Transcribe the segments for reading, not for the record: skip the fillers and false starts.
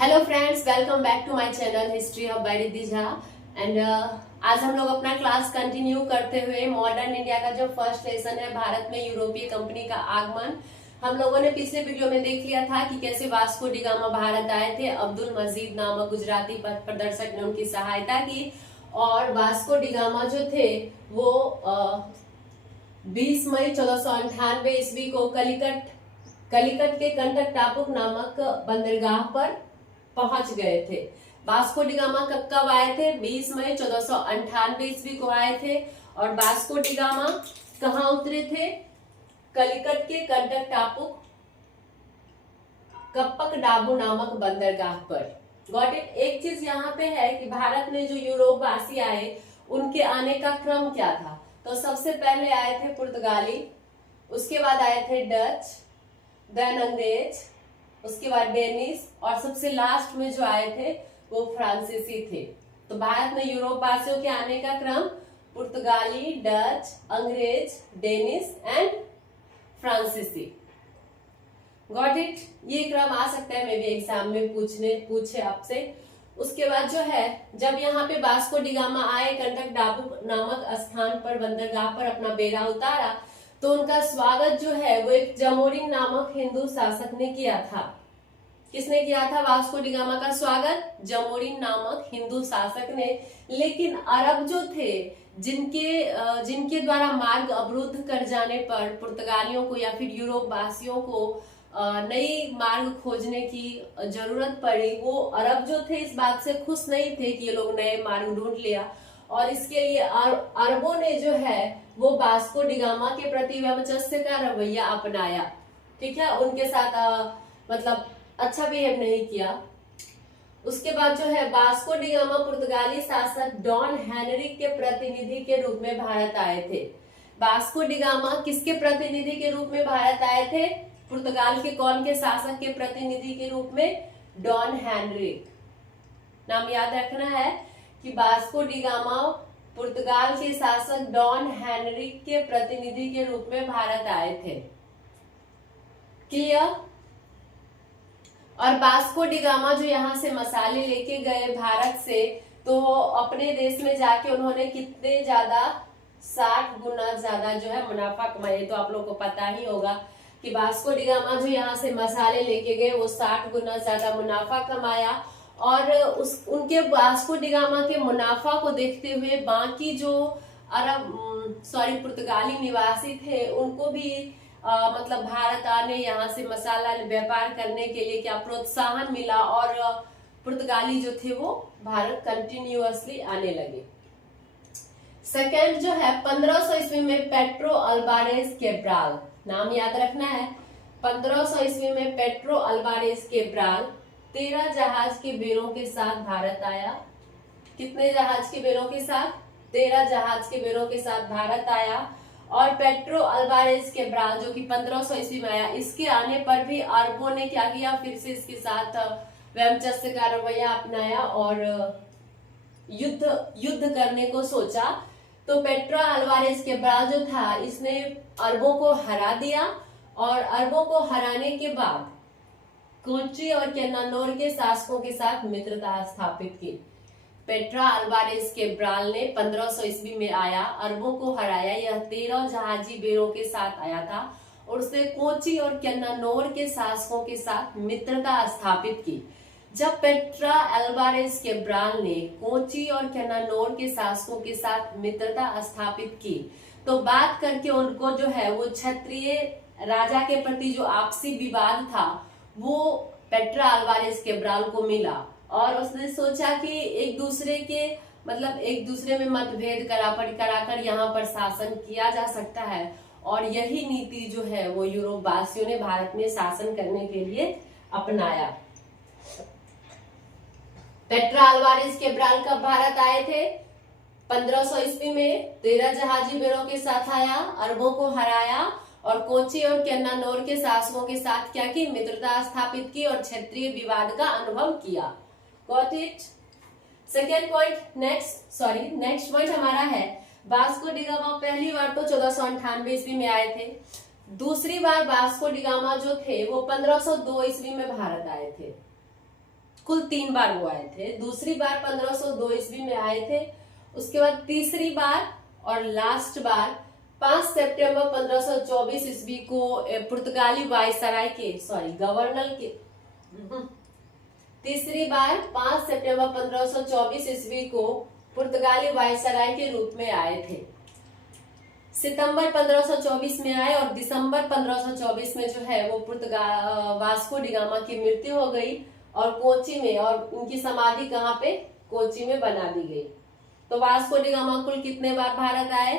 Hello friends, welcome back to my channel history of by Riddhi Jha. And आज हम लोग अपना क्लास कंटिन्यू करते हुए मॉडर्न इंडिया का जो फर्स्ट लेसन है, भारत में यूरोपीय कंपनी का आगमन। हम लोगों ने पिछले वीडियो में देख लिया था कि कैसे वास्को डी गामा भारत आए थे। अब्दुल मजीद नामक गुजराती पथ प्रदर्शक ने उनकी सहायता की और वास्को डी गामा जो थे वो 20 मई 1498 ईस्वी को कलिकट के कंटक टापुक नामक बंदरगाह पर पहुंच गए थे। वास्को डी गामा कब आए थे? 20 मई 1498 ईस्वी को आए थे। और वास्को डी गामा कहाँ उतरे थे? कलिकट के कंटक टापुक कप्पक डाबू नामक बंदरगाह पर। Got it. एक चीज यहाँ पे है कि भारत में जो यूरोप वासी आए उनके आने का क्रम क्या था? तो सबसे पहले आए थे पुर्तगाली, उसके बाद आए थे डच, देन अंग्रेज, उसके बाद डेनिश और सबसे लास्ट में जो आए थे वो फ्रांसीसी थे। तो भारत में यूरोप वासियों के आने का क्रम पुर्तगाली, डच, अंग्रेज, डेनिश एंड फ्रांसीसी। Got it. ये क्रम आ सकता है मे भी एग्जाम में पूछे आपसे। उसके बाद जो है, जब यहाँ पे वास्को डी गामा आए, कंटक डाबू नामक स्थान पर बंदरगाह पर अपना बेड़ा उतारा, तो उनका स्वागत जो है वो एक जमोरिन नामक हिंदू शासक ने किया था। किसने किया था वास्को डी गामा का स्वागत? जमोरिन नामक हिंदू शासक ने। लेकिन अरब जो थे, जिनके द्वारा मार्ग अवरुद्ध कर जाने पर पुर्तगालियों को या फिर यूरोप वासियों को नई मार्ग खोजने की जरूरत पड़ी, वो अरब जो थे इस बात से खुश नहीं थे कि ये लोग नए मार्ग ढूंढ लिया। और इसके लिए अरबों ने जो है वो वास्को डी गामा के प्रति वर्चस्व का रवैया अपनाया। ठीक है, उनके साथ मतलब अच्छा बिहेव नहीं किया। उसके बाद जो है वास्को डी गामा पुर्तगाली शासक डॉन हेनरिक के प्रतिनिधि के रूप में भारत आए थे। वास्को डी गामा किसके प्रतिनिधि के रूप में भारत आए थे? पुर्तगाल के कौन के शासक के प्रतिनिधि के रूप में? Don Henrique. नाम याद रखना है कि वास्को डी गामा पुर्तगाल के शासक डॉन हेनरिक के प्रतिनिधि के रूप में भारत आए थे। क्लियर? और वास्को डी गामा जो यहाँ से मसाले लेके गए भारत से, तो अपने देश में जाके उन्होंने कितने ज्यादा 60 गुना ज्यादा जो है मुनाफा कमाया। तो आप लोग को पता ही होगा कि वास्को डी गामा जो यहाँ से मसाले लेके गए वो 60 गुना ज्यादा मुनाफा कमाया। और उनके वास्को डी गामा के मुनाफा को देखते हुए बाकी जो पुर्तगाली निवासी थे उनको भी मतलब भारत आने, यहाँ से मसाला व्यापार करने के लिए क्या प्रोत्साहन मिला और पुर्तगाली जो थे वो भारत कंटिन्यूअसली आने लगे। सेकेंड जो है 1500 ईस्वी में पेट्रो अल्वारेज केब्राल। नाम याद रखना है। 1500 ईस्वी में पेट्रो अल्वारेज केब्राल 13 जहाज के बेड़ों के साथ भारत आया। कितने जहाज के बेड़ों के साथ? 13 जहाज के बेड़ों के साथ भारत आया। और पेट्रो अल्वारेज केब्राल जो कि 1500 ईस्वी में आया, इसके आने पर भी अरबों ने क्या किया? फिर से इसके साथ वर्चस्व का रवैया अपनाया और युद्ध करने को सोचा। तो पेट्रो अल्वारेज केब्राल जो था, इसने अरबों को हरा दिया और अरबों को हराने के बाद कोची और केन्नानोर के शासकों के साथ मित्रता स्थापित की। पेट्रा अल्वारेज केब्राल ने 1500 ईस्वी में आया, अरबों को हराया। यह 13 जहाजी बेड़ों के साथ आया था और उसने कोची और केन्नानोर के शासकों के साथ मित्रता स्थापित की। जब पेट्रा अल्वारेज केब्राल ने कोची और केन्नानोर के शासकों के साथ मित्रता स्थापित की, तो बात करके उनको जो है वो क्षत्रिय राजा के प्रति जो आपसी विवाद था वो पेट्रा अल्वारेज केब्राल को मिला और उसने सोचा कि एक दूसरे में मतभेद कराकर यहाँ पर शासन किया जा सकता है। और यही नीति जो है वो यूरोप वासियों ने भारत में शासन करने के लिए अपनाया। पेट्रा अल्वारेज केब्राल कब भारत आए थे? 1500 ईस्वी में 13 जहाजी बेड़ों के साथ आया, अरबों को हराया और कोची और केन्नानोर के शासकों के साथ क्या की? मित्रता स्थापित की और क्षेत्रीय विवाद का अनुभव किया। Got it? Second point. Next point हमारा है वास्को डी गामा पहली बार तो 1498 ईस्वी में आए थे। दूसरी बार वास्को डी गामा जो थे वो 1502 ईस्वी में भारत आए थे। कुल 3 बार वो आए थे। दूसरी बार 1502 ईस्वी में आए थे, उसके बाद तीसरी बार और लास्ट बार 5 सितंबर 1524 ईस्वी को पुर्तगाली वायसराय के गवर्नर के तीसरी बार 5 सितंबर 1524 ईस्वी को पुर्तगाली वायसराय के रूप में आए थे। सितंबर 1524 में आए और दिसंबर 1524 में जो है वो वास्को डी गामा की मृत्यु हो गई और कोची में, और उनकी समाधि कहाँ पे, कोची में बना दी गई। तो वास्को डी गामा कुल कितने बार भारत आए,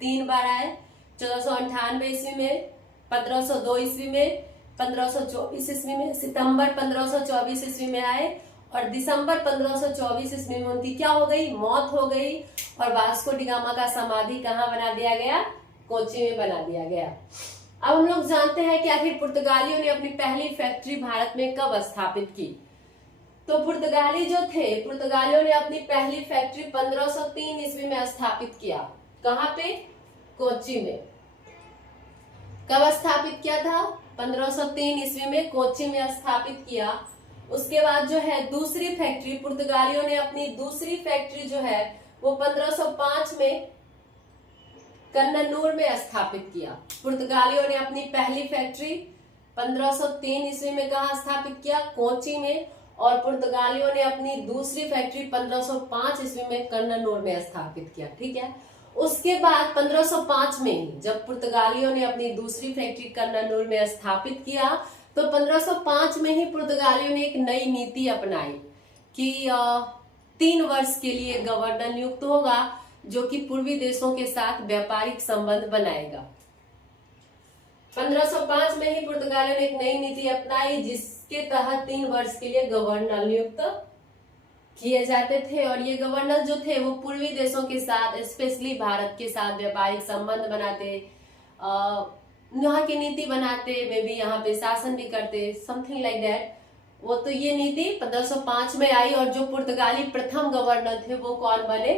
3 बार आए। 1498 ईस्वी में, 1502 ईस्वी में, 1524 ईस्वी में। सितंबर 1524 ईस्वी में आए और दिसंबर 1524 ईस्वी में उनकी क्या हो गई, मौत हो गई और वास्को डी गामा का समाधि कहाँ बना दिया गया, कोची में बना दिया गया। अब हम लोग जानते हैं कि आखिर पुर्तगालियों ने अपनी पहली फैक्ट्री भारत में कब स्थापित की। तो पुर्तगाली जो थे, पुर्तगालियों ने अपनी पहली फैक्ट्री 1503 ईस्वी में स्थापित किया। कहाँ पे, कोची में। कब स्थापित किया था, 1503 ईस्वी में कोची में स्थापित किया। उसके बाद जो है दूसरी फैक्ट्री, पुर्तगालियों ने अपनी दूसरी फैक्ट्री जो है वो 1505 में कन्ननूर में स्थापित किया। पुर्तगालियों ने अपनी पहली फैक्ट्री 1503 ईस्वी में कहा स्थापित किया, कोची में, और पुर्तगालियों ने अपनी दूसरी फैक्ट्री 1505 ईस्वी में कन्ननूर में स्थापित किया। ठीक है। उसके बाद 1505 में ही जब पुर्तगालियों ने अपनी दूसरी फैक्ट्री कन्ननूर में स्थापित किया तो 1505 में ही पुर्तगालियों ने एक नई नीति अपनाई कि 3 वर्ष के लिए गवर्नर नियुक्त होगा जो कि पूर्वी देशों के साथ व्यापारिक संबंध बनाएगा। 1505 में ही पुर्तगालियों ने एक नई नीति अपनाई जिसके तहत 3 वर्ष के लिए गवर्नर नियुक्त किए जाते थे और ये गवर्नर जो थे वो पूर्वी देशों के साथ, स्पेशली भारत के साथ व्यापारिक संबंध बनाते, यहाँ की नीति बनाते, वे भी यहाँ पे शासन भी करते, समथिंग लाइक दैट। वो तो ये नीति 1505 में आई और जो पुर्तगाली प्रथम गवर्नर थे वो कौन बने,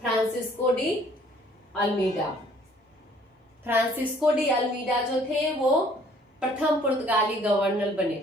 Francisco de Almeida. Francisco de Almeida जो थे वो प्रथम पुर्तगाली गवर्नर बने।